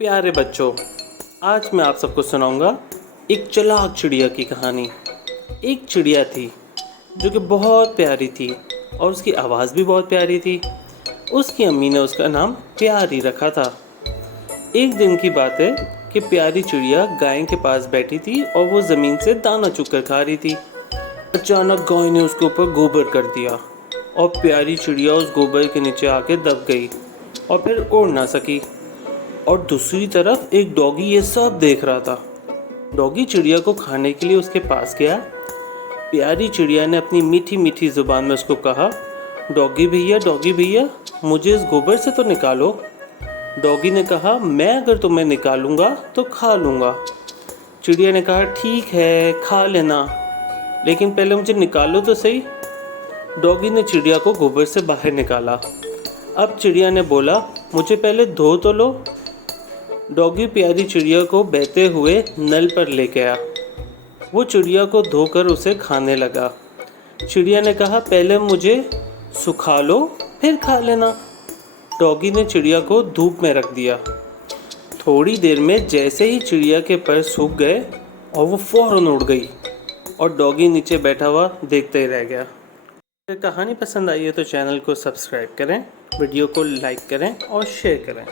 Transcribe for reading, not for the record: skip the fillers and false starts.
प्यारे बच्चों, आज मैं आप सबको सुनाऊंगा एक चालाक चिड़िया की कहानी। एक चिड़िया थी जो कि बहुत प्यारी थी और उसकी आवाज़ भी बहुत प्यारी थी। उसकी अम्मी ने उसका नाम प्यारी रखा था। एक दिन की बात है कि प्यारी चिड़िया गाय के पास बैठी थी और वो ज़मीन से दाना चुग कर खा रही थी। अचानक गाय ने उसके ऊपर गोबर कर दिया और प्यारी चिड़िया उस गोबर के नीचे आके दब गई और फिर उड़ ना सकी। और दूसरी तरफ एक डॉगी ये सब देख रहा था। डॉगी चिड़िया को खाने के लिए उसके पास गया। प्यारी चिड़िया ने अपनी मीठी मीठी ज़ुबान में उसको कहा, डॉगी भैया मुझे इस गोबर से तो निकालो। डॉगी ने कहा, मैं अगर तुम्हें निकालूंगा तो खा लूँगा। चिड़िया ने कहा, ठीक है खा लेना, लेकिन पहले मुझे निकालो तो सही। डॉगी ने चिड़िया को गोबर से बाहर निकाला। अब चिड़िया ने बोला, मुझे पहले धो तो लो। डॉगी प्यारी चिड़िया को बहते हुए नल पर ले गया। वो चिड़िया को धोकर उसे खाने लगा। चिड़िया ने कहा, पहले मुझे सुखा लो फिर खा लेना। डॉगी ने चिड़िया को धूप में रख दिया। थोड़ी देर में जैसे ही चिड़िया के पर सूख गए और वो फौरन उड़ गई और डॉगी नीचे बैठा हुआ देखते ही रह गया। अगर कहानी पसंद आई है तो चैनल को सब्सक्राइब करें, वीडियो को लाइक करें और शेयर करें।